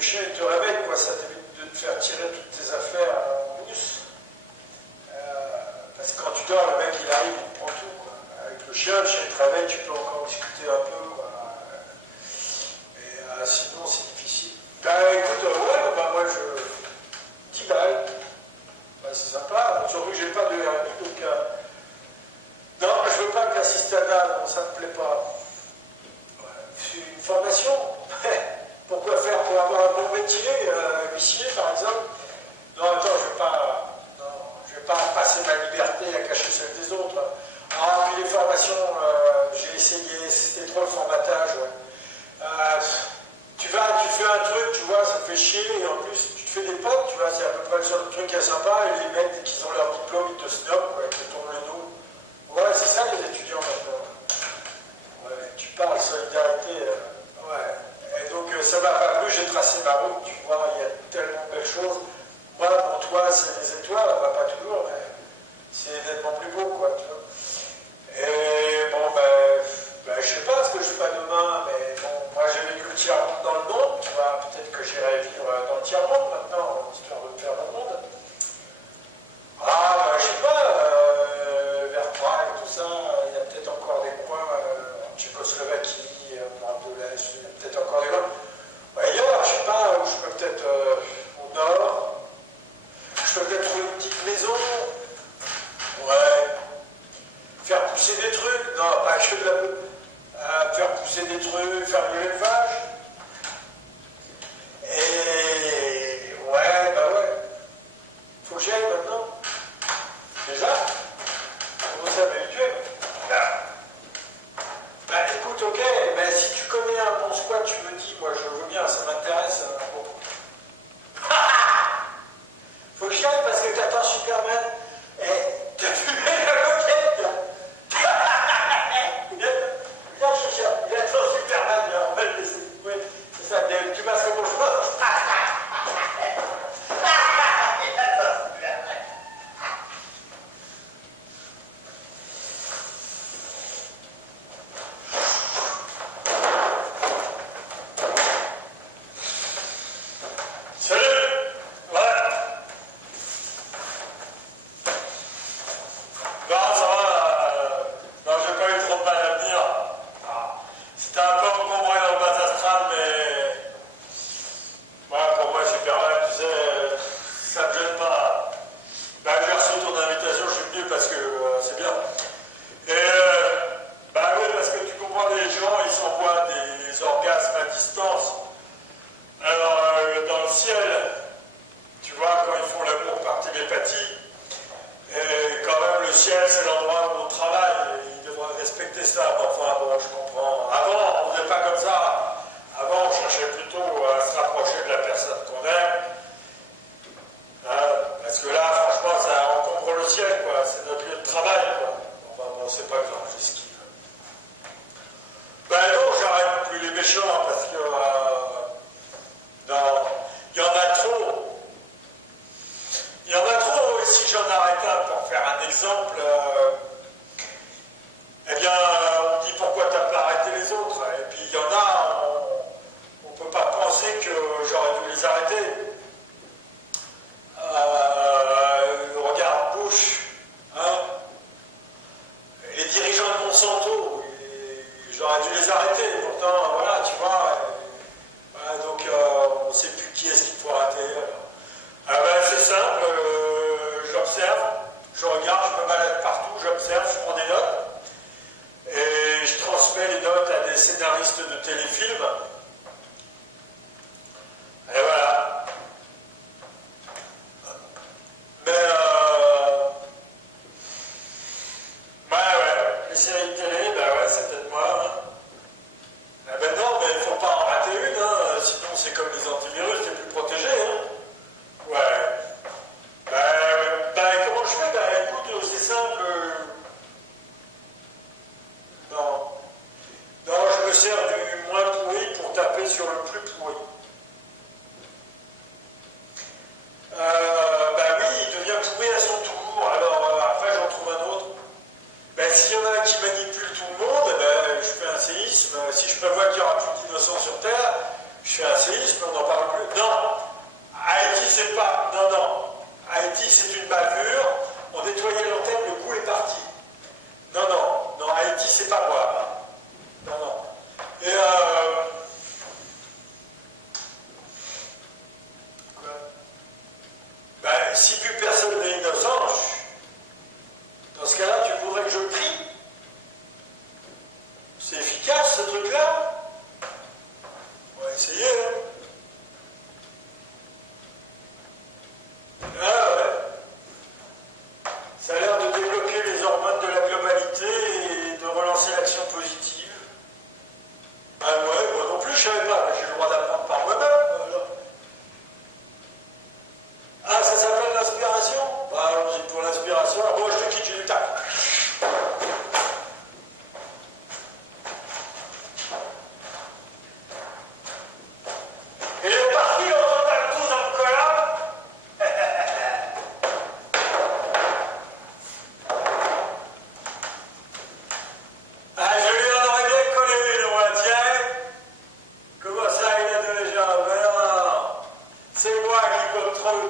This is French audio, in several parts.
le chien il te réveille, quoi, ça t'évite de te faire tirer toutes tes affaires en mousse. Parce que quand tu dors, le mec il arrive, il prend tout, quoi. Avec le chien il te réveille, tu peux encore discuter un peu, quoi. Et sinon c'est difficile. Bah écoute, ouais, bah moi je 10 balles. Bah, c'est sympa, surtout que j'ai pas de RMI, donc non, je veux pas que l'assistanat, non, ça me plaît pas. Ouais. C'est une formation. Pourquoi faire pour avoir un bon métier, huissier par exemple? Non, attends, je vais pas passer ma liberté à cacher celle des autres. Ah, puis les formations, j'ai essayé, c'était trop le formatage. Ouais. Tu fais un truc, tu vois, ça te fait chier, et en plus, tu te fais des potes, tu vois, c'est à peu près le seul truc qui est sympa, et les mecs, dès qu'ils ont leur diplôme, ils te snobent, quoi, ils te tournent le dos. Ouais, c'est ça les étudiants maintenant. Ouais, tu parles solidarité, ouais. Et donc, ça m'a pas plu, j'ai tracé ma route, tu vois, il y a tellement de belles choses. Moi, pour toi, c'est les étoiles, pas toujours, mais c'est nettement plus beau, quoi, tu vois. Et bon, je sais pas ce que je ferai demain, mais bon, moi j'ai vécu le tiers-monde dans le monde, tu vois, peut-être que j'irai vivre dans le tiers-monde maintenant, histoire de me faire le monde. Ah, je sais pas, vers Prague, tout ça, il y a peut-être encore des coins en Tchécoslovaquie, en Europe de l'Est, il y a peut-être encore des coins. Ailleurs, je sais pas, où je peux peut-être au nord, je peux peut-être trouver une petite maison, ouais. Faire pousser des trucs, non, pas que de la... faire pousser des trucs, faire de l'élevage. Et... ouais, bah ouais. Faut que j'y aille maintenant. Déjà, comment ça m'habituer? Bah écoute, ok, mais si tu connais un bon squat, tu me dis, moi je veux bien, ça m'intéresse. Bon. Faut que j'y aille parce que t'attends Superman. Et t'as vu la coquette là? Il attend Superman, on va le laisser. Oui, c'est ça, tu masques mon choix.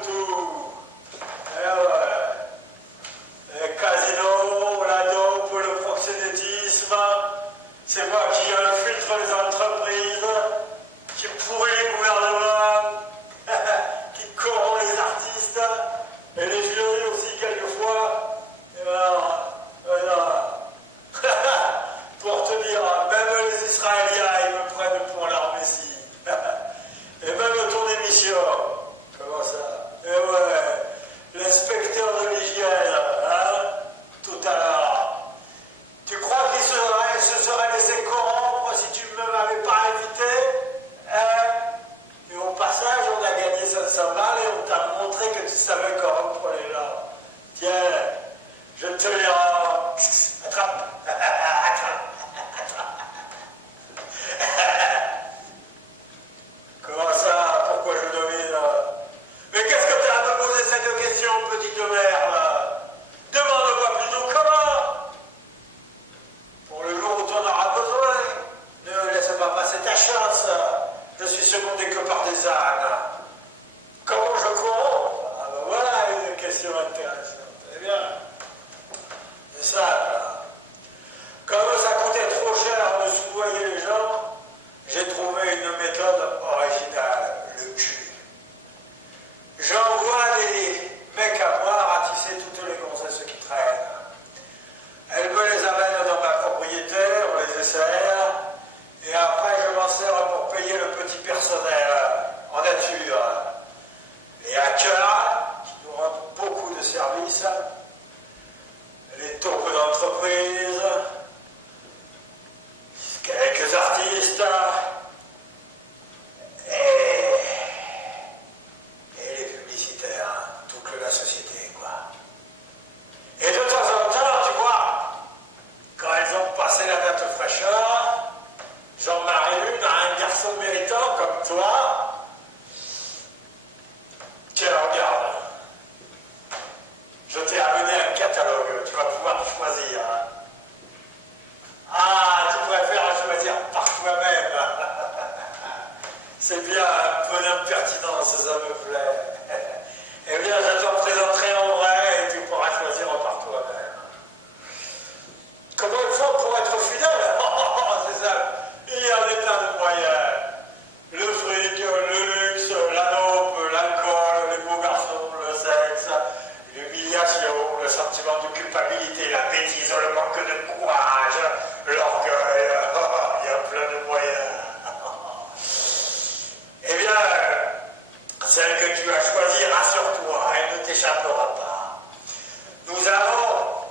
tout. Et ouais. Les casinos, la dope, le proxénétisme, c'est moi qui infiltre les entreprises, qui pourrit les gouvernements, qui corrompt les artistes, et les jurys aussi quelquefois. Et voilà. Pour te dire, même les Israéliens, ils me prennent pour leur messie. Et même ton émission. Comment ça? Et ouais, l'inspecteur de l'hygiène, hein? Tout à l'heure. Tu crois qu'il se serait laissé corrompre si tu ne m'avais pas invité? Hein? Et au passage, on a gagné 500 balles et on t'a montré que tu savais corrompre les gens. Tiens, je te les rends. Attrape. Attrape. Comment ça? Pourquoi je domine? Mais qu'est-ce que tu as à me poser cette question, petite merde? Demande-moi plutôt comment? Pour le jour où tu en auras besoin, ne laisse pas passer ta chance. Je suis secondé que par des ânes. Comment je corromps? Ah ben voilà une question intéressante. Eh bien, c'est ça, là. Comme ça coûtait trop cher de soudoyer les gens, j'ai trouvé une méthode originale, le cul. J'envoie des mecs à moi ratisser toutes les gonzesses qui traînent. Elles me les amènent dans ma propriété, on les essaie, et après je m'en sers pour payer le petit personnel en nature. Les hackers, qui nous rendent beaucoup de services, les taupes d'entreprise, quelques artistes, et les publicitaires, toute la société, quoi. Et de temps en temps, tu vois, quand elles ont passé la date fraîcheur, j'en marie une à un garçon méritant comme toi. Tiens, regarde. Je t'ai amené un catalogue, tu vas pouvoir choisir. Ah, tu préfères choisir par toi-même. C'est bien, un peu d'impertinence, ça me plaît. Eh bien, je te présenterai en vrai et tu pourras choisir par toi-même. Comment il faut pour être fidèle? C'est ça. Il y a des tas de moyens. Le fric, le luxe, la dope, l'alcool, les beaux garçons, le sexe, l'humiliation, le sentiment de culpabilité, la bêtise, le manque de courage, l'orgueil. Il y a plein de moyens. Eh bien, celle que tu as choisie, rassure-toi, elle ne t'échappera pas. Nous avons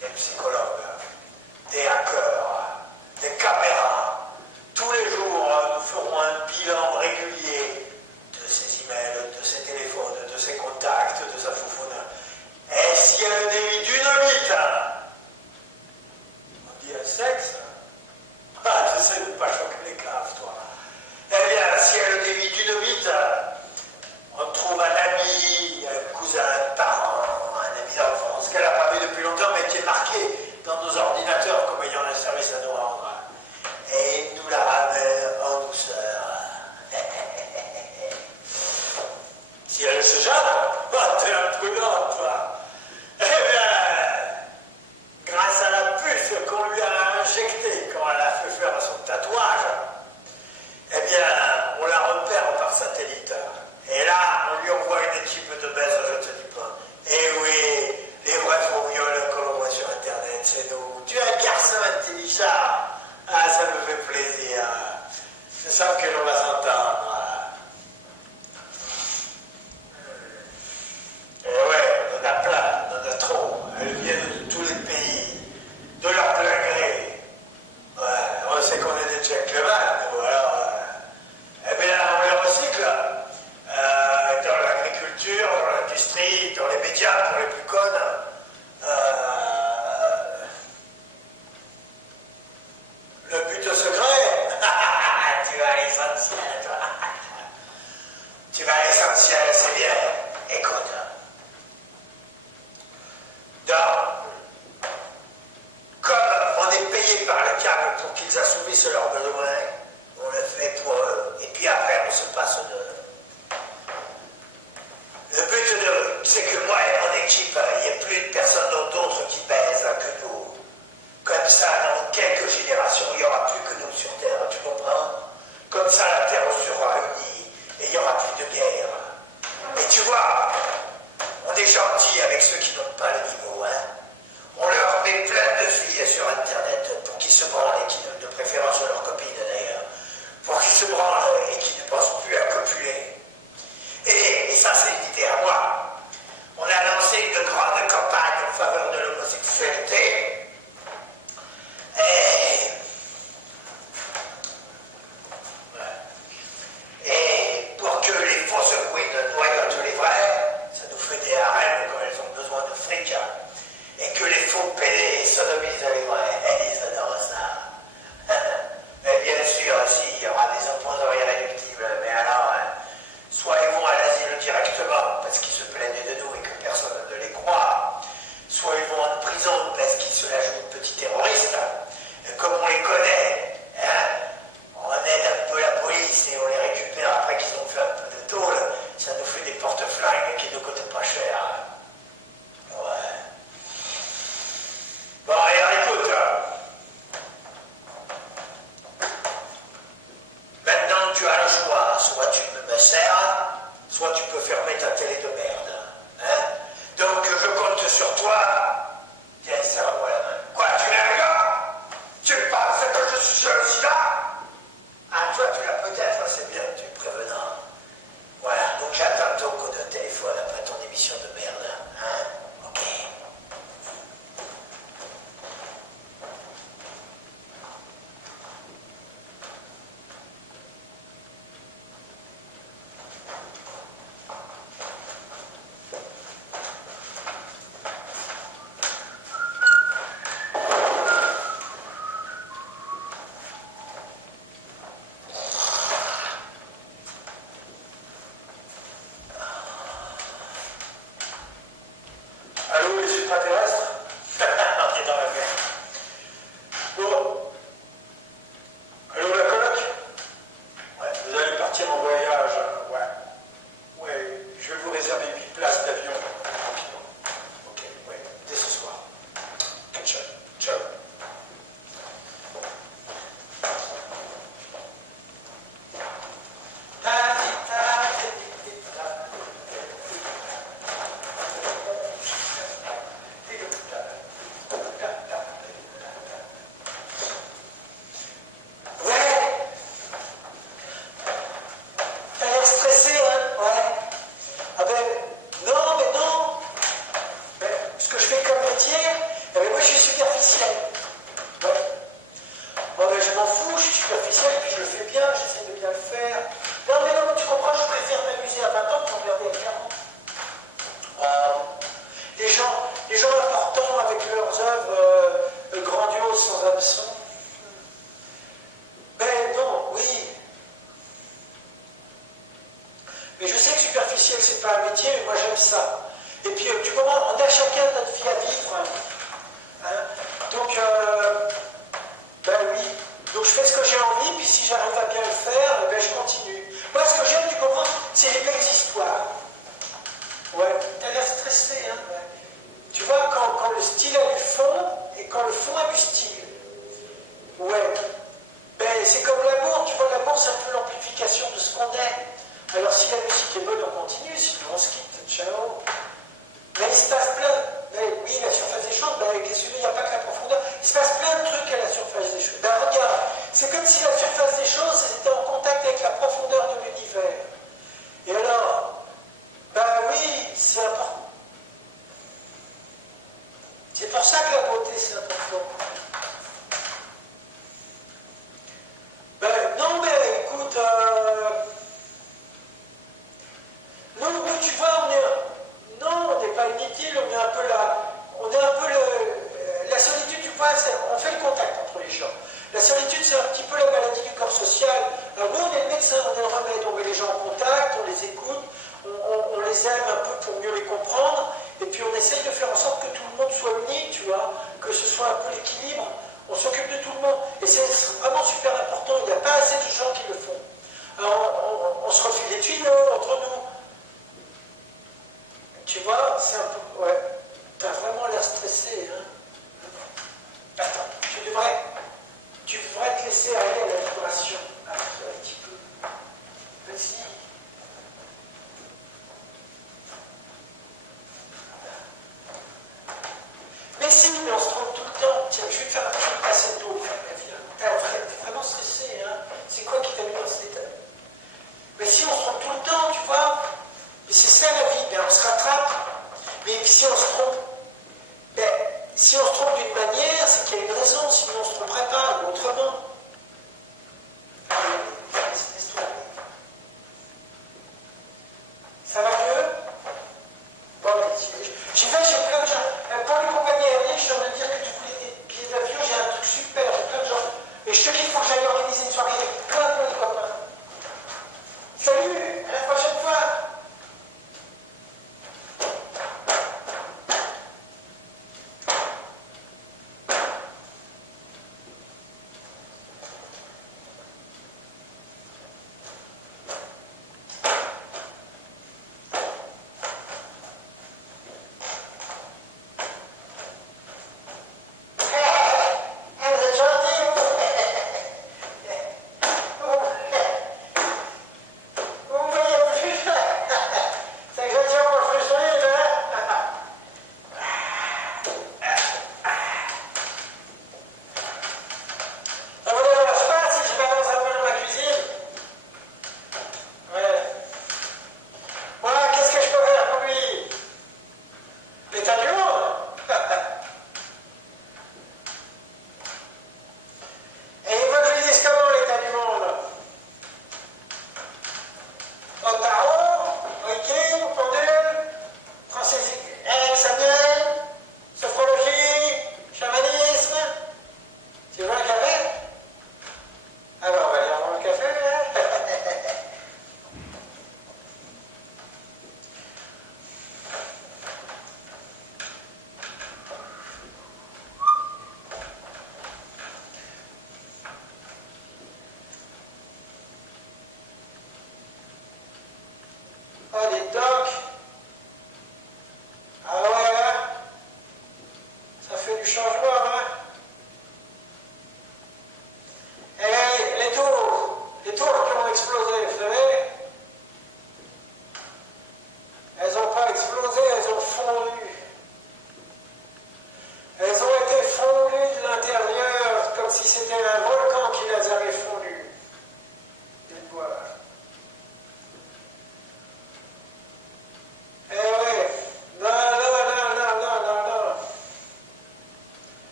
des psychologues, des hackers, des caméras. Tous les jours, nous ferons un bilan régulier de ses emails, de ses téléphones, de ses contacts, de sa foufoune. Et si elle n'est d'une bite, on dit un sexe? Ah, tu sais ne pas choquer les caves, toi. Eh bien, si elle dévie d'une bite, on trouve un ami, un cousin, un parent, un ami d'enfance qu'elle n'a pas vu depuis longtemps, mais qui est marqué dans nos ordinateurs comme ayant un service à nous rendre. Et il nous la ramène en douceur. Si elle se jette, t'es imprudente, toi. Eh bien, grâce à la puce qu'on lui a injectée quand elle a fait faire son tatouage, eh bien, on la repère par satellite. Et là, on lui envoie une équipe de baisse, je te dis pas. Eh oui, les vrais faux viols que l'on voit sur Internet, c'est nous. Tu es un garçon intelligent. Ah, ça me fait plaisir. C'est ça que l'on va s'entendre. Eh ouais. Ouais. Ouais, je vais vous réserver 8 places d'avion. Ok, ouais, dès ce soir. Ciao. Ciao.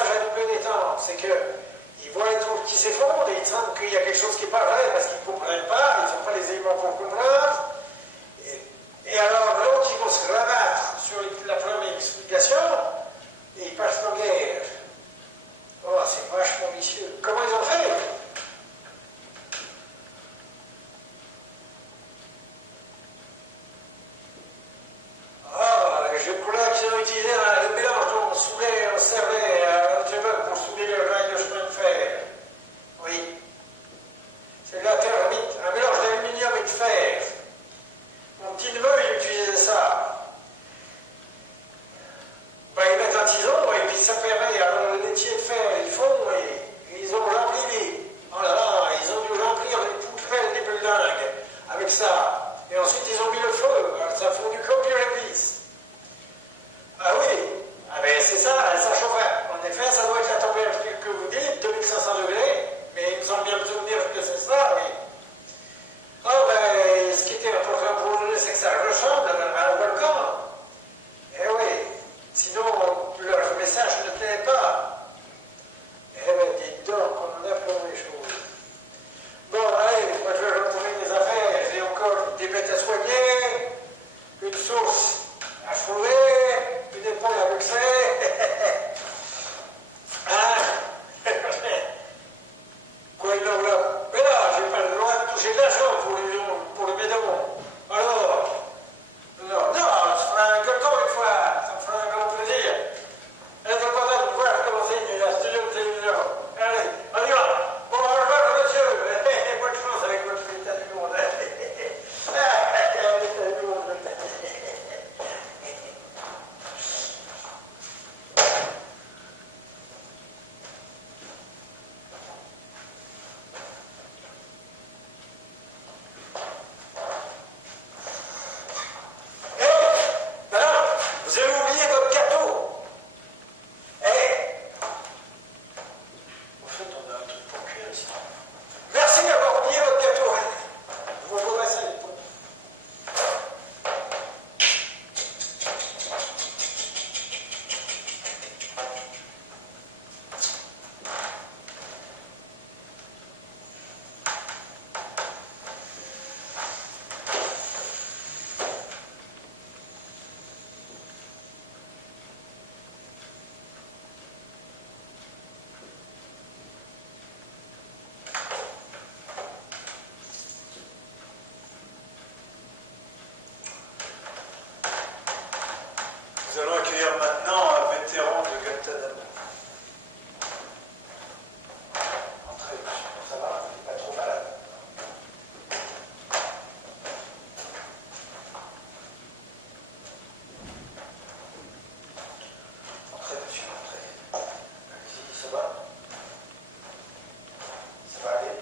message à double détente. C'est qu'ils voient les trucs qui s'effondrent et ils sentent qu'il y a quelque chose qui n'est pas vrai parce qu'ils ne comprennent pas, ils n'ont pas les éléments pour comprendre. Et alors l'autre, ils vont se rabattre sur la première explication et ils passent en guerre. Oh, c'est vachement vicieux. Comment ils ont fait? Ah, je crois qu'ils ont utilisé le mélange dont on servait à Antwerp pour souder le rail de chemin de fer. Oui. C'est de la thermite, un mélange d'aluminium et de fer. Mon petit neveu, il utilisait ça. Ben, ils mettent un tison et puis ça permet, alors le laitier de fer, ils font et ils ont rempli oh là là, ils ont dû remplir les poubelles des buildings avec ça. Et ensuite, ils ont mis le feu. Alors, ça fondu comme du réglisse. Ah oui, ah ben c'est ça, ça chauffait. En effet, ça doit être la température que vous dites, 2500 degrés, mais il me semble bien me souvenir que c'est ça, oui. Oh ben, ce qui était important pour nous, c'est que ça ressemble à un volcan. Eh oui, sinon leur message ne tenait pas. Eh ben, dites donc, on en a plein les choses. Bon, allez, moi je vais retrouver mes affaires. J'ai encore des bêtes à soigner, une source à trouver, une épaule à luxer. Hein? Quoi, une enveloppe? Mais là, j'ai pas le droit de toucher de l'argent pour le bédon. Alors, non, ça fera un gueuleton une fois, ça me fera un grand plaisir. Elle est contente de voir comment c'est la studio de télévision. Allez, on y va. Bon, au revoir, monsieur. Bonne chance avec votre état du monde. Vous avez oublié votre gâteau. En fait, on a un truc pour cuire ici. Merci d'avoir oublié votre gâteau. Vous vous restez. Nous allons accueillir maintenant un vétéran de Guantanamo. Entrez, ça va, vous n'êtes pas trop malade. Entrez, monsieur, entrez. Allez-y, ça va? Ça va aller?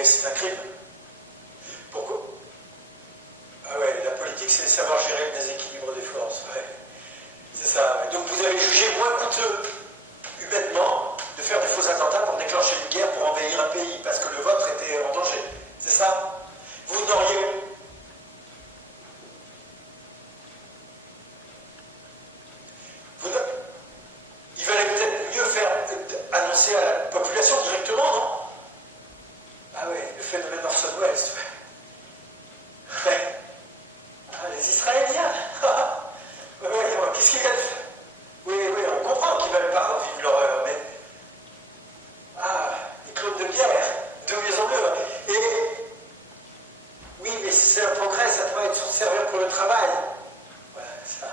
Mais c'est un crime. Pourquoi? Ah ouais, la politique, c'est savoir gérer le déséquilibre des forces. Ouais. C'est ça. Donc vous avez jugé moins coûteux, humainement, de faire des faux attentats pour déclencher une guerre pour envahir un pays, parce que le vôtre était en danger. C'est ça? Vous n'auriez... Il valait peut-être mieux faire annoncer à la population directement, non? Ah oui, le phénomène Orson Welles. Ouais. Ah, les Israéliens. Ouais, qu'est-ce qu'ils veulent faire? Oui, on comprend qu'ils ne veulent pas revivre l'horreur, mais... Ah, les clones de bière, de mieux en mieux. Et... Oui, mais c'est un progrès, ça doit être servir pour le travail. Voilà, ça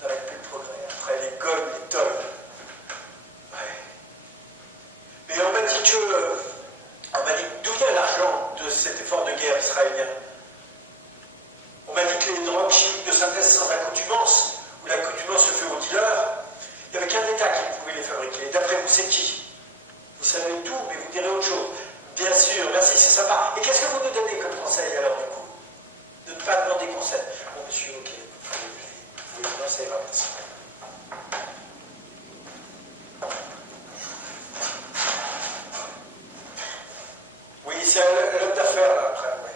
n'arrête plus le progrès. Après, les gommes, les tolls. Ouais. Mais on m'a dit d'où vient l'argent de cet effort de guerre israélien? On m'a dit que les drogues chimiques de synthèse sans accoutumance, où l'accoutumance se fait au dealer, il n'y avait qu'un État qui pouvait les fabriquer. D'après vous, c'est qui? Vous savez tout, mais vous direz autre chose. Bien sûr, merci, c'est sympa. Et qu'est-ce que vous nous donnez comme conseil alors du coup? De ne pas demander conseil. Bon, monsieur, ok, vous pouvez ça ira, merci. Oui, c'est l'homme d'affaires là après, oui.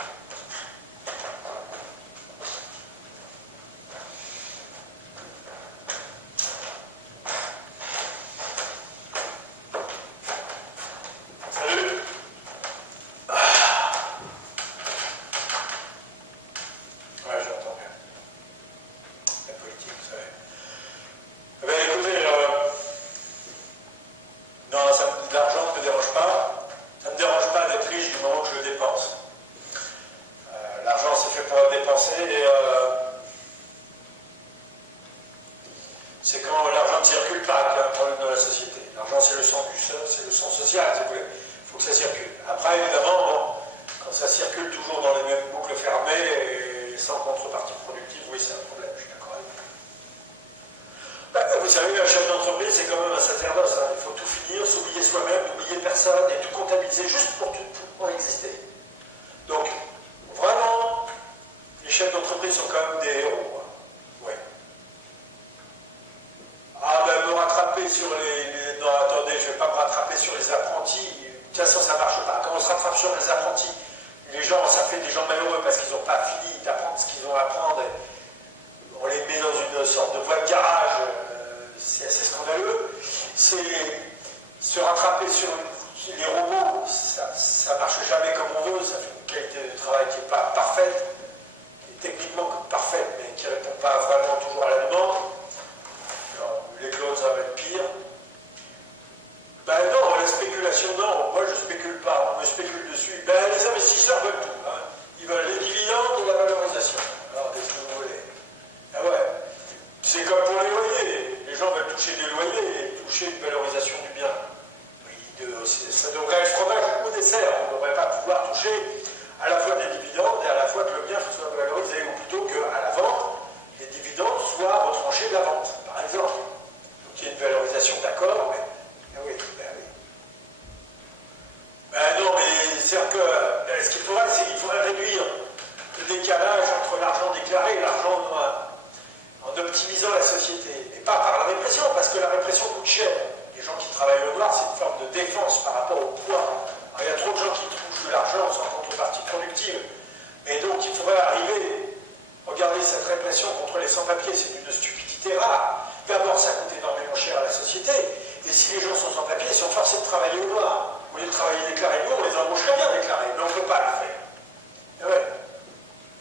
C'est quand l'argent ne circule pas qu'il y a un problème dans la société. L'argent, c'est le sang c'est le sang social, si vous voulez. Il faut que ça circule. Après, évidemment, bon, quand ça circule toujours dans les mêmes boucles fermées et sans contrepartie productive, oui, c'est un problème, je suis d'accord avec vous. Vous savez, un chef d'entreprise, c'est quand même un sacerdoce. Hein. Il faut tout finir, s'oublier soi-même, n'oublier personne et tout comptabiliser juste pour exister. Donc, vraiment, les chefs d'entreprise sont quand même des héros. Hein. Ouais. Ah ben me rattraper sur les... Non, attendez, je ne vais pas me rattraper sur les apprentis. De toute façon, ça ne marche pas. Quand on se rattrape sur les apprentis, les gens, ça fait des gens malheureux parce qu'ils n'ont pas fini d'apprendre ce qu'ils ont à apprendre. On les met dans une sorte de voie de garage. C'est assez scandaleux. C'est se rattraper sur les robots, ça ne marche jamais comme on veut. Ça fait une qualité de travail qui n'est pas parfaite, qui est techniquement parfaite, mais qui ne répond pas vraiment toujours à la demande. Les clones, ça va être pire. Ben non, la spéculation, non. Moi, je ne spécule pas. On me spécule dessus. Ben, les investisseurs veulent tout. Hein. Ils veulent les dividendes et la valorisation. Alors, qu'est-ce que vous voulez? Ah ouais. C'est comme pour les loyers. Les gens veulent toucher des loyers et toucher une valorisation du bien. Ça devrait être fromage ou dessert. On ne devrait pas pouvoir toucher à la fois des dividendes et à la fois que le bien soit valorisé. Ou plutôt qu'à la vente, les dividendes soient retranchés de la vente, par exemple. Donc il y a une valorisation d'accord, mais... Ah oui, ben oui. Ben non, mais c'est-à-dire que ce qu'il faudrait, c'est qu'il faudrait réduire le décalage entre l'argent déclaré et l'argent en optimisant la société. Et pas par la répression, parce que la répression coûte cher. Les gens qui travaillent au noir, c'est une forme de défense par rapport au pouvoir. Alors, il y a trop de gens qui touchent de l'argent sans contrepartie productive. Et donc il faudrait arriver, regardez cette répression contre les sans-papiers, c'est d'une stupidité rare. D'abord, ça coûte énormément cher à la société. Et si les gens sont sans papier, ils sont forcés de travailler au noir. Au lieu de travailler déclaré, nous, on les embaucherait bien déclarés, mais on ne peut pas le faire.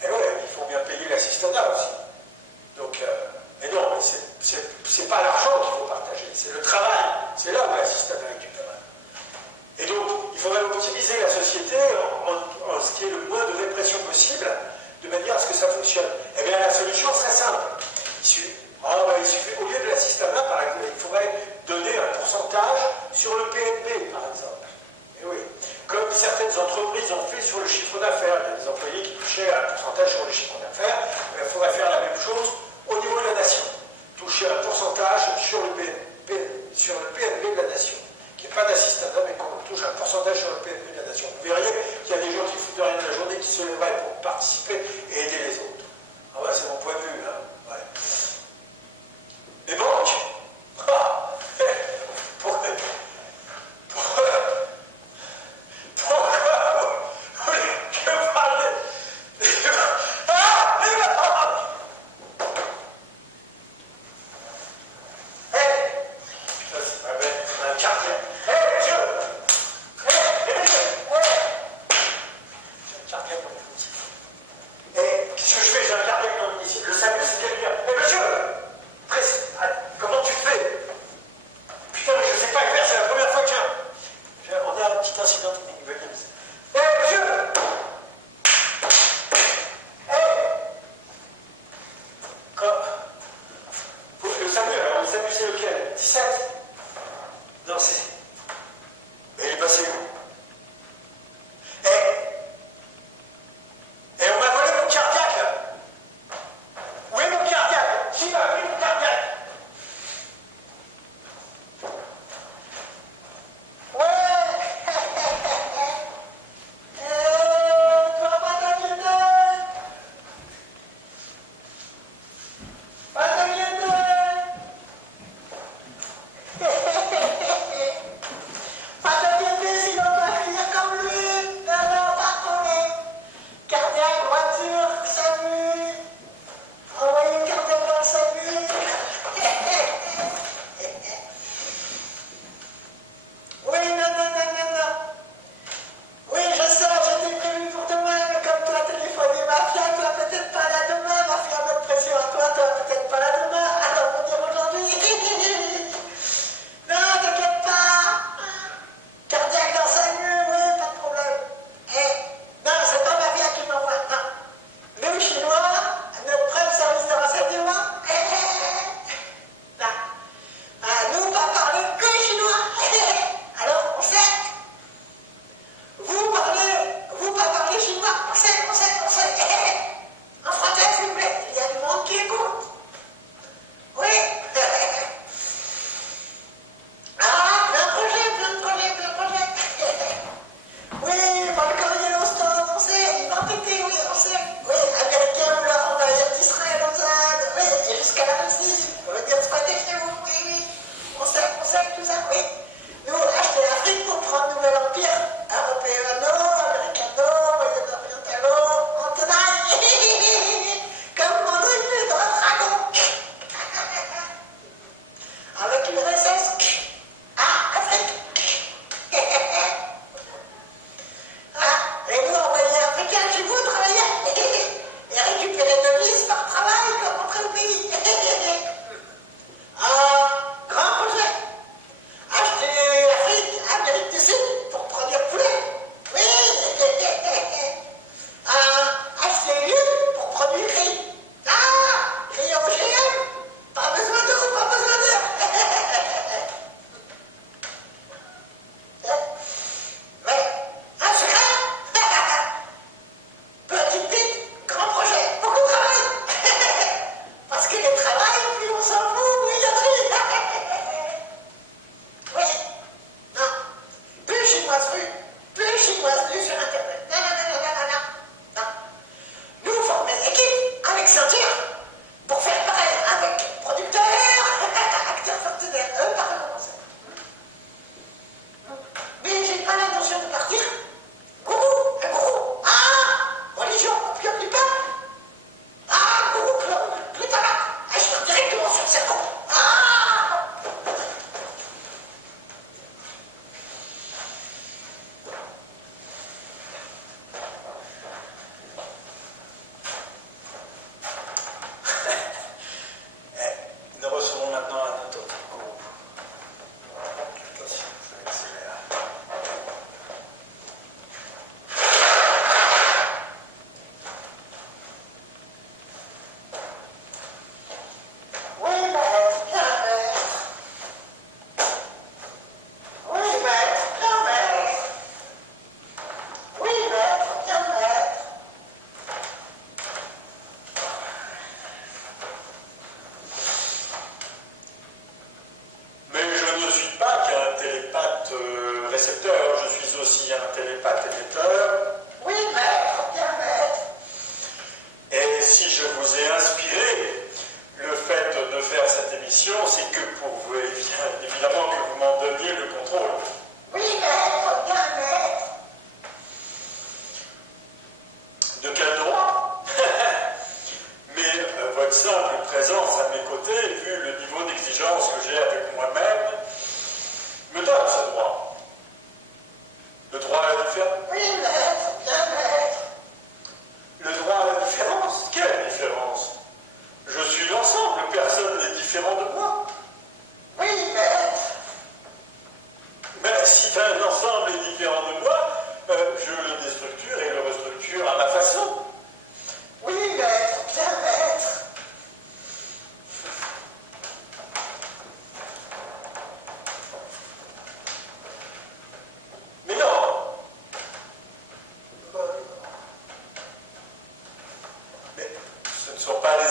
Et ouais, il faut bien payer l'assistanat aussi. Donc, mais non, c'est pas l'argent qu'il faut partager, c'est le travail. C'est là où l'assistanat est du travail. Et donc, il faudrait optimiser la société en ce qui est le moins de répression possible, de manière à ce que ça fonctionne. Eh bien, la solution serait simple. Il suffit, au lieu de l'assistanat, par exemple, il faudrait donner un pourcentage sur le PNB, par exemple. Et oui. Comme certaines entreprises ont fait sur le chiffre d'affaires. Il y a des employés qui touchaient un pourcentage sur le chiffre d'affaires. Il faudrait faire la même chose au niveau de la nation. Toucher un pourcentage sur le PNB de la nation. Qu'il n'y ait pas d'assistanat, mais qu'on touche un pourcentage sur le PNB de la nation. Vous verriez qu'il y a des se lèveraient pour participer et aider les autres. Ah ben, c'est mon point de vue, hein. Ouais. Les banques, ah, pourquoi vous voulez que parler ah, les banques. Hé, ça c'est pas bête, c'est un quartier. Hé, monsieur. Hé, les mecs, hé. C'est un quartier pour les petits. Et qu'est-ce que je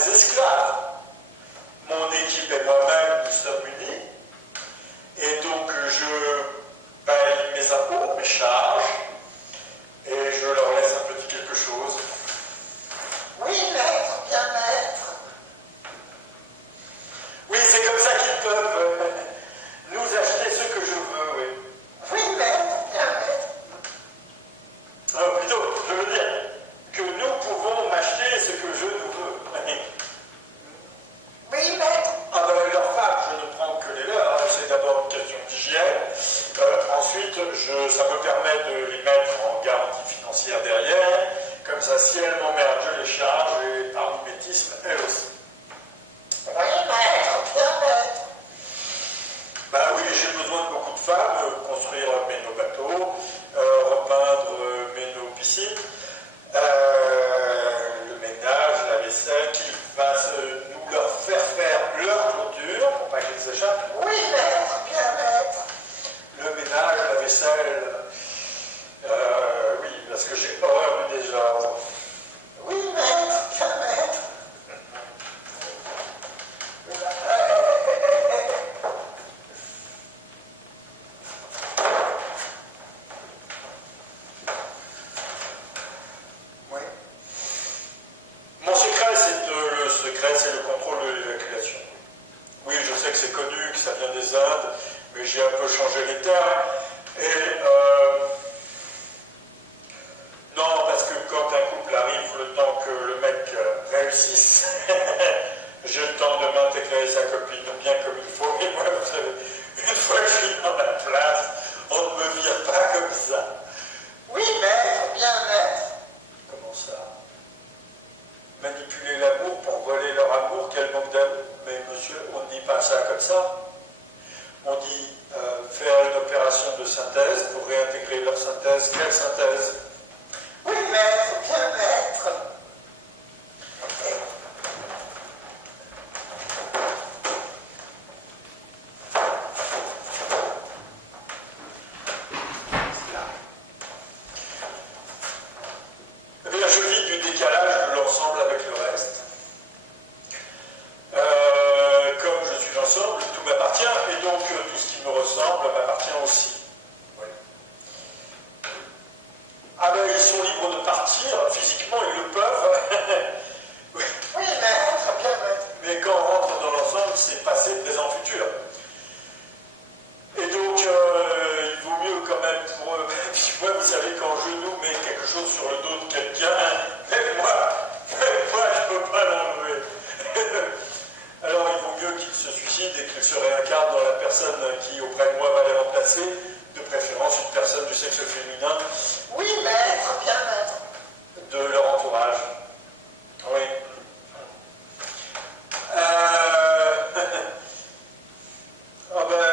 des esclaves. Mon équipe et moi-même, nous sommes unis. Et donc, je paye mes impôts, mes charges, et je leur laisse un petit quelque chose. Oui, maître, bien maître. Oui, c'est comme ça qu'ils peuvent nous acheter ce que je veux, oui. Oui, maître, bien maître. Plutôt, je veux dire que nous pouvons m'acheter ce que je nous veux. Oui, maître. Ah ben, leurs femmes, je ne prends que les leurs, hein. C'est d'abord une question d'hygiène. Ensuite, ça me permet de les mettre en garantie financière derrière. Comme ça, si elles m'emmerdent, je les charge, et par mimétisme, elles aussi. Oui, maître, bien maître. Ben oui, j'ai besoin de beaucoup de femmes, construire nos bateaux, repeindre nos piscines, le ménage, la vaisselle, qu'ils fassent, nous leur faire leur clôture, pour pas qu'ils s'échappent. Oui, maître, bien maître. Le ménage, la vaisselle, oui, parce que j'ai horreur du désordre. Oui, maître, bien maître. Oui. Mon secret, c'est le contrôle de l'évacuation. Oui, je sais que c'est connu, que ça vient des Indes, mais j'ai un peu changé les termes. Et non, parce que quand un couple arrive, le temps que le mec réussisse, j'ai le temps de m'intégrer sa copine bien comme il faut. Et moi, vous savez, une fois que je suis dans la place, on ne me vire pas comme ça. Oui, maître, bien maître. Comment ça? Manipuler l'amour pour voler leur amour, quel manque d'amour. Mais monsieur, on ne dit pas ça comme ça. On dit faire une opération de synthèse pour réintégrer leur synthèse. Quelle synthèse? Oui, maître, bien maître. Eh bien, je vis du décalage de l'ensemble avec le reste. Comme je suis l'ensemble, tout m'appartient, et donc tout ce qui me ressemble m'appartient aussi. Oui. Ah ben, ils sont libres de partir, physiquement ils le peuvent. Oui. Oui, maître, bien maître. Mais quand on rentre dans l'ensemble, c'est passé, présent, futur. Et donc, il vaut mieux quand même pour eux. Puis moi, vous savez, quand je nous mets quelque chose sur le dos de quelqu'un, même moi, je ne peux pas l'enlever. Alors, il vaut mieux qu'ils se suicident et qu'ils se réincarnent dans la personne qui, auprès de moi, va les remplacer, de préférence une personne du sexe féminin. Oui, maître, bien maître. De leur entourage. Oui. Ah ben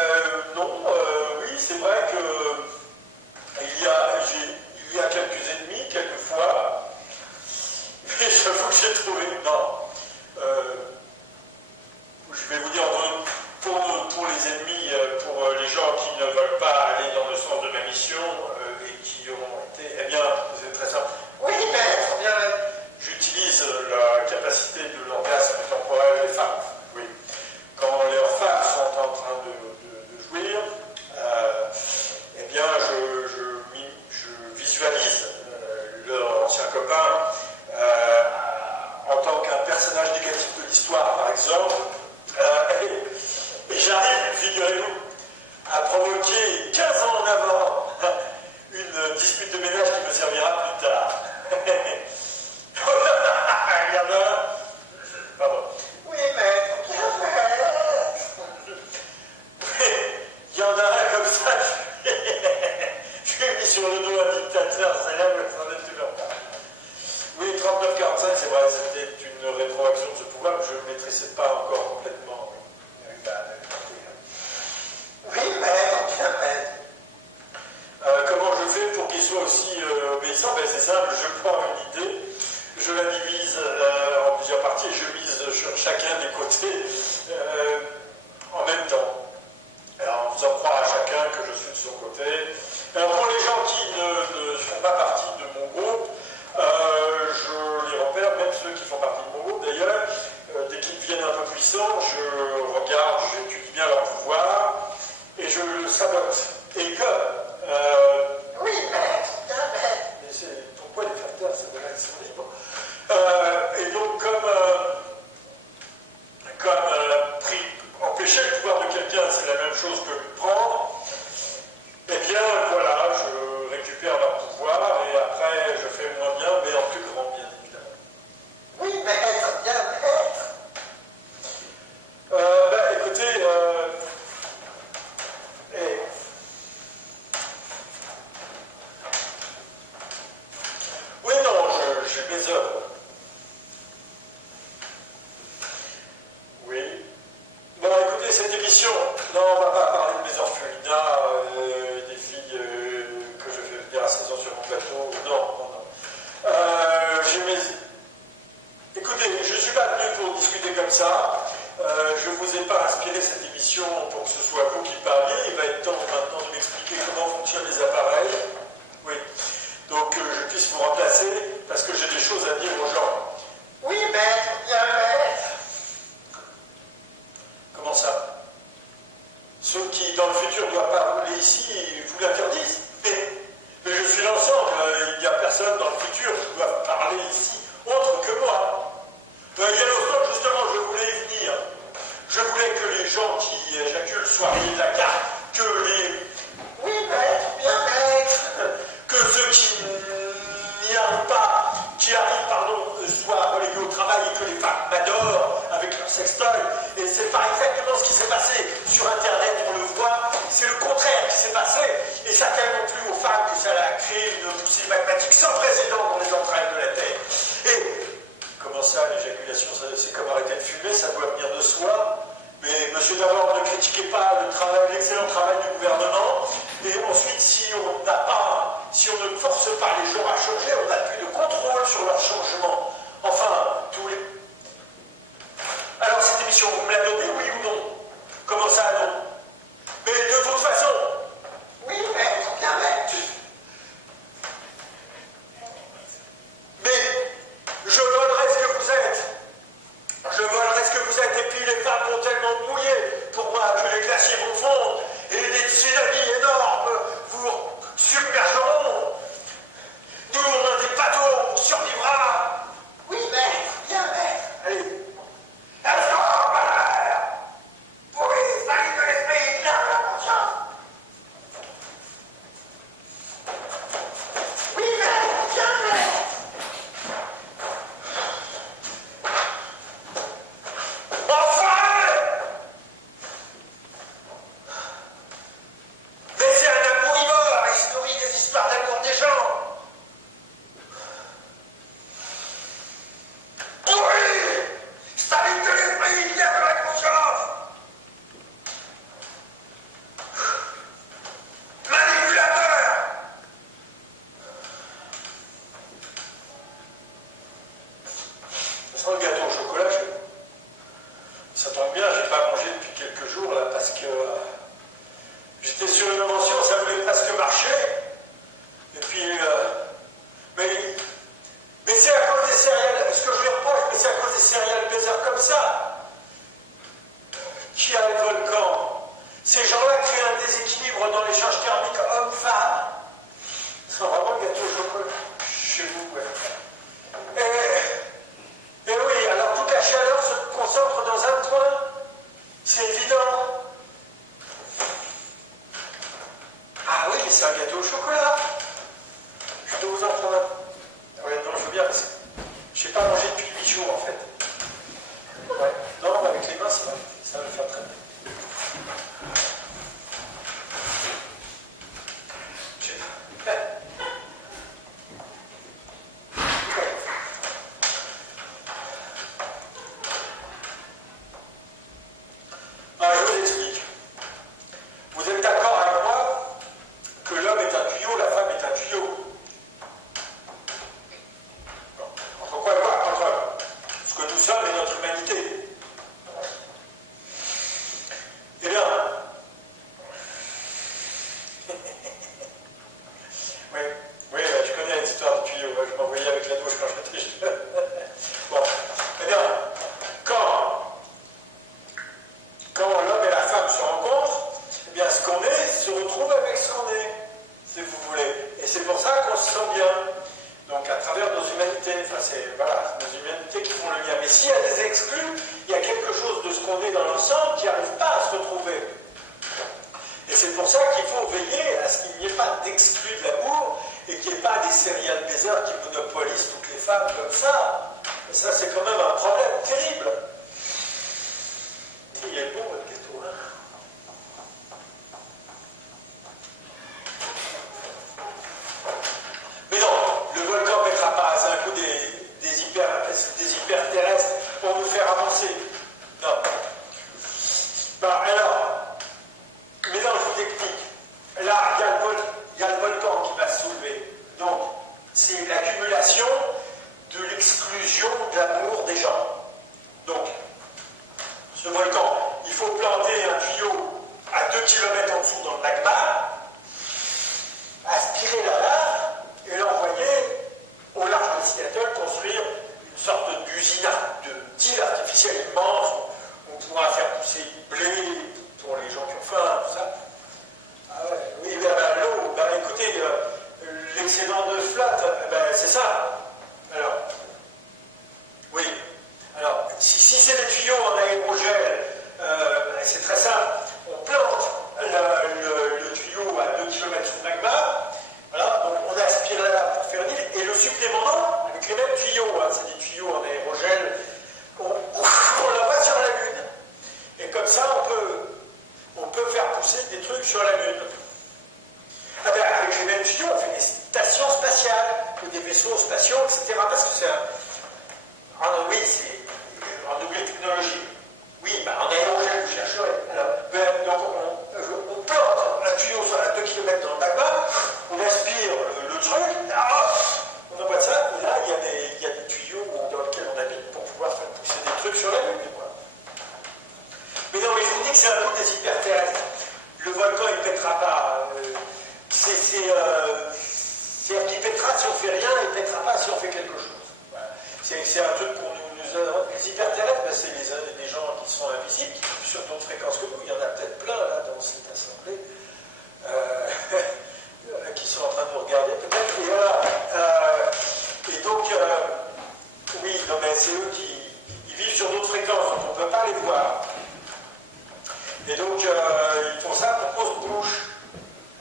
non, oui, c'est vrai que il y a quelques ennemis, quelquefois, mais j'avoue que j'ai trouvé, non. Je vais vous dire, pour les ennemis, pour les gens qui ne veulent pas aller dans le sens de ma mission et qui ont été, eh bien, c'est très simple. Oui, maître, bien maître. J'utilise la capacité de l'orgasme temporel des femmes. Oui. Quand leurs femmes sont en train de jouir, eh bien, je visualise leur ancien copain en tant qu'un personnage négatif de l'histoire, par exemple, et j'arrive, figurez-vous, à provoquer 15 ans en avant une dispute de ménage qui me servira plus tard. Il y en a un. Pardon. Oui, maître, bien maître. Il y en a un comme ça, je lui ai mis sur le dos un dictateur célèbre, ça n'est toujours pas. Oui, 39-45, c'est vrai, c'était une rétroaction de ce pouvoir, je ne maîtrisais pas encore complètement. Oui, maître, bien maître. Comment je fais pour qu'il soit aussi obéissant? Ben, c'est simple, je prends une idée, je la divise en plusieurs parties et je mise sur chacun des côtés en même temps. Alors, en faisant croire à chacun que je suis de son côté. Alors, pour les gens qui ne font pas partie de mon groupe, je les repère, même ceux qui font partie de mon groupe d'ailleurs, caractère, ça devrait être son livre. Et donc, comme empêcher le pouvoir de quelqu'un, c'est la même chose que le prendre, eh bien, voilà, je récupère leur pouvoir et après, je fais moins bien, mais en plus grand, bien évidemment. Oui, maître, bien maître. Écoutez, oui, non, j'ai mes œuvres. Oui. Bon, écoutez, cette émission, non, on ne va pas parler de mes orphelinats, des filles que je fais venir à 16 ans sur mon plateau. Non, non, non. Écoutez, je ne suis pas venu pour discuter comme ça. Je ne vous ai pas inspiré cette émission pour que ce soit vous qui parliez. Il va être temps maintenant de m'expliquer comment fonctionnent les appareils. Oui. Donc, je puisse vous remplacer parce que j'ai des choses à dire aux gens. Oui, maître, bien maître. Comment ça? Ceux qui, dans le futur, ne doivent pas rouler ici, vous l'interdisent. Mais je suis l'ensemble. Il n'y a personne dans le futur qui doit parler ici autre que moi. Il y a longtemps, justement, je voulais y venir. Je voulais que les gens qui éjaculent soient rayés de la carte, que Oui, maître, bien maître. que ceux qui n'y arrivent pas, soient relégués au travail et que les femmes m'adorent avec leur sextoy. Et c'est pas exactement ce qui s'est passé sur Internet, on le voit. C'est le contraire qui s'est passé. Et ça tellement plu aux femmes que ça a créé une poussée magmatique sans précédent dans les entrailles de la Terre. Et comment ça, l'éjaculation, c'est comme arrêter de fumer, ça doit venir de soi. Mais monsieur d'abord, ne critiquez pas l'excellent travail du gouvernement. Et ensuite, si on ne force pas les gens à changer, on n'a plus de contrôle sur leur changement. Enfin, Alors, cette émission, vous me la donnez, oui ou non? Comment ça, non? humanités. Enfin, c'est voilà, nos humanités qui font le lien. Mais s'il y a des exclus, il y a quelque chose de ce qu'on est dans l'ensemble qui n'arrive pas à se retrouver. Et c'est pour ça qu'il faut veiller à ce qu'il n'y ait pas d'exclus de l'amour et qu'il n'y ait pas des serial baisers qui monopolisent toutes les femmes comme ça. Et ça, c'est quand même un problème terrible. Il est bon, votre question, hein. Mais non, le volcan ne mettra pas à un coup des hyperterrestres pour nous faire avancer. Non. Bon, alors, mais non, je vous explique. Là, il y a le volcan qui va se soulever. Donc, c'est l'accumulation de l'exclusion de l'amour des gens. Donc, ce volcan, il faut planter un tuyau à 2 km en dessous dans le magma, aspirer la lave et l'envoyer au large de Seattle, construire une sorte d'île artificielle immense où on pourra faire pousser du blé pour les gens qui ont faim, tout ça. Ah ouais, oui, l'eau, écoutez, l'excédent de flotte, c'est ça. Alors, oui. Alors, si c'est des tuyaux en aérogel, c'est très simple. On plante le tuyau à 2 km sous le magma. Voilà, donc on aspire la lave pour faire une île. Et le supplément d'eau, avec les mêmes tuyaux, hein, c'est des tuyaux en aérogel, on l'envoie sur la Lune. Et comme ça, on peut faire pousser des trucs sur la Lune. Ah ben, avec les mêmes tuyaux, on fait des stations spatiales, ou des vaisseaux spatiaux, etc. Parce que c'est un... oui, c'est en nouvelle technologie. Oui, en aérogel, vous chercherez. Alors, donc, on plante un tuyau à 2 km dans le magma, on aspire le truc, on envoie ça, et là, il y a des tuyaux dans lesquels on habite pour pouvoir faire pousser des trucs sur la Lune. Mais non, mais je vous dis que c'est un coup des hyperterrestres. Le volcan, il ne pètera pas. C'est-à-dire qu'il pètera si on ne fait rien, il ne pètera pas si on fait quelque chose. Voilà. C'est un truc qu'on nous les hyperterrestres, c'est des gens qui sont invisibles, qui vivent sur d'autres fréquences que nous. Il y en a peut-être plein là dans cette assemblée qui sont en train de nous regarder, peut-être. Et voilà. Et donc, oui, non, mais c'est eux qui ils vivent sur d'autres fréquences, donc on ne peut pas les voir. Et donc, ils font ça pour qu'on se bouge.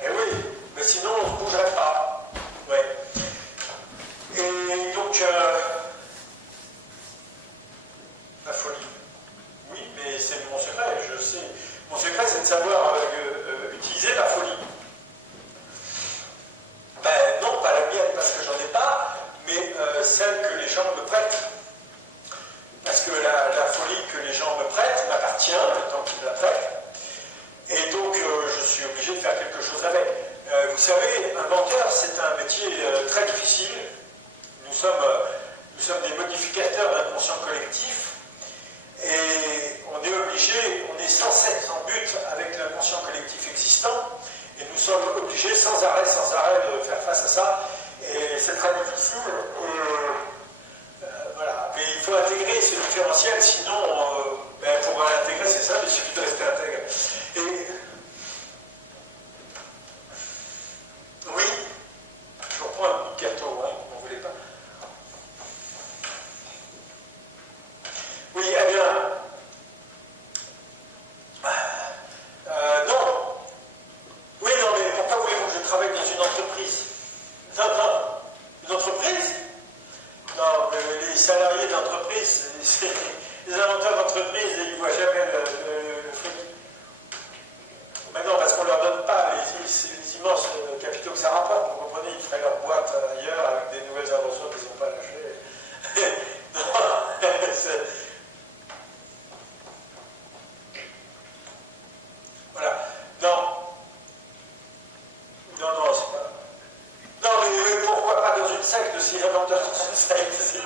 Eh oui, mais sinon on ne se bougerait pas. Ouais. Et donc, la folie. Oui, mais c'est mon secret, je sais. Mon secret, c'est de savoir utiliser la folie. Non, pas la mienne, parce que j'en ai pas, mais celle que les gens me prêtent. Parce que la folie que les gens me prêtent m'appartient, le temps qu'ils me la prêtent. Et donc, je suis obligé de faire quelque chose avec. Vous savez, un menteur, c'est un métier très difficile. Nous sommes des modificateurs d'inconscient collectif. Et on est obligé, on est sans but avec l'inconscient collectif existant. Et nous sommes obligés sans arrêt de faire face à ça. Et c'est très difficile. Voilà. Mais il faut intégrer ce différentiel, sinon, pour l'intégrer, c'est ça, il suffit de rester intègre. Et oui, je reprends un bout de gâteau, hein, vous n'en voulez pas. Oui, eh bien, non. Oui, non, mais pourquoi voulez-vous que je travaille dans une entreprise? Non, une entreprise? Non, mais les salariés d'entreprise, les inventeurs d'entreprise, ils ne voient jamais le fric. Mais non, parce qu'on ne leur donne pas les immenses capitaux que ça rapporte. Vous comprenez, ils feraient leur boîte ailleurs avec des nouvelles inventions qu'ils n'ont pas lâchées. Non, voilà. Non, c'est pas... Non, mais pourquoi pas dans une secte si l'inventeur dans une secte?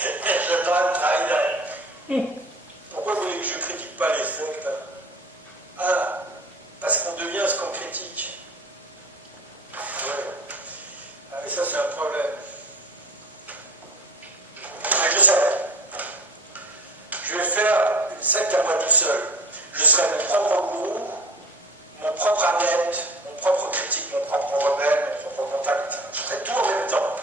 Je dois travailler. Pourquoi vous voulez que je ne critique pas les sectes? Ah, parce qu'on devient ce qu'on critique. Ouais. Ah, mais ça, c'est un problème. Ah, je sais. Je vais faire une secte à moi tout seul. Je serai mon propre gourou, mon propre adepte, mon propre critique, mon propre rebelle, mon propre contact. Je ferai tout en même temps.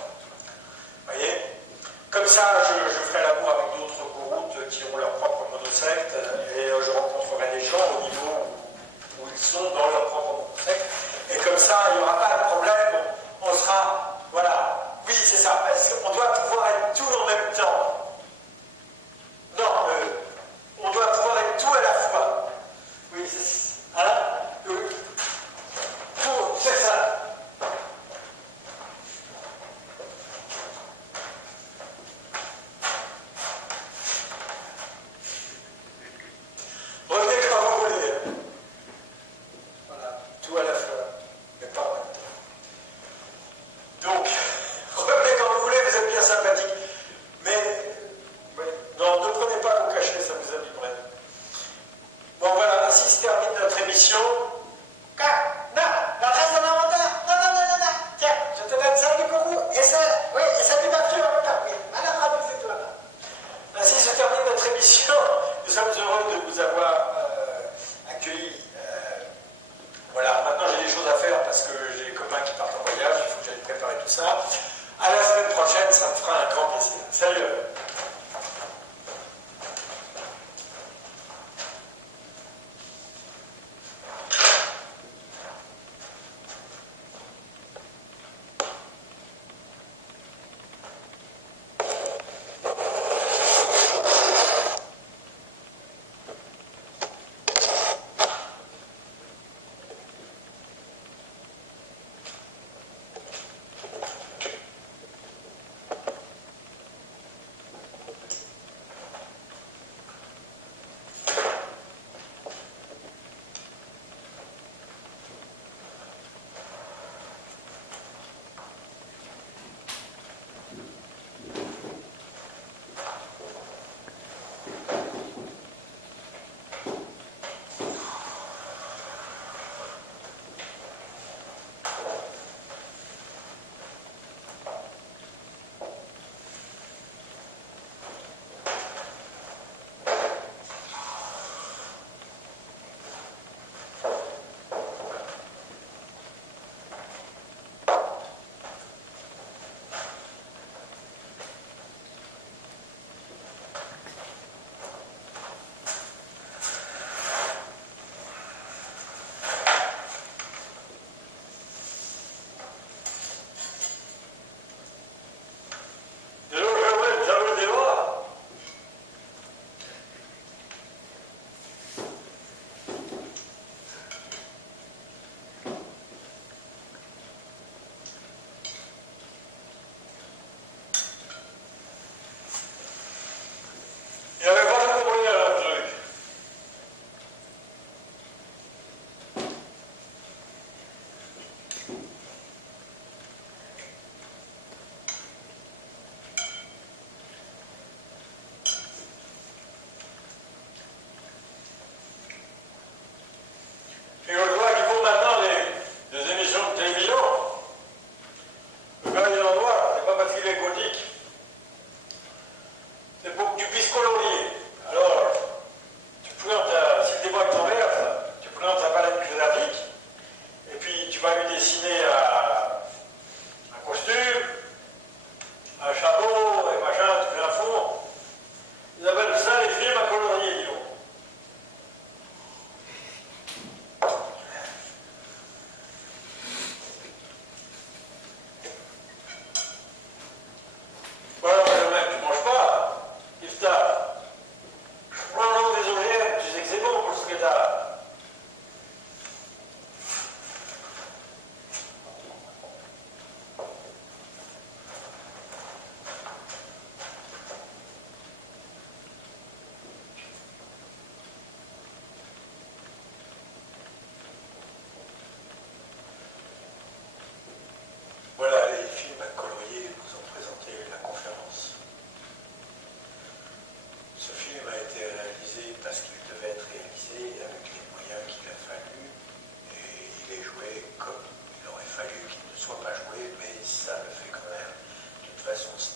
façon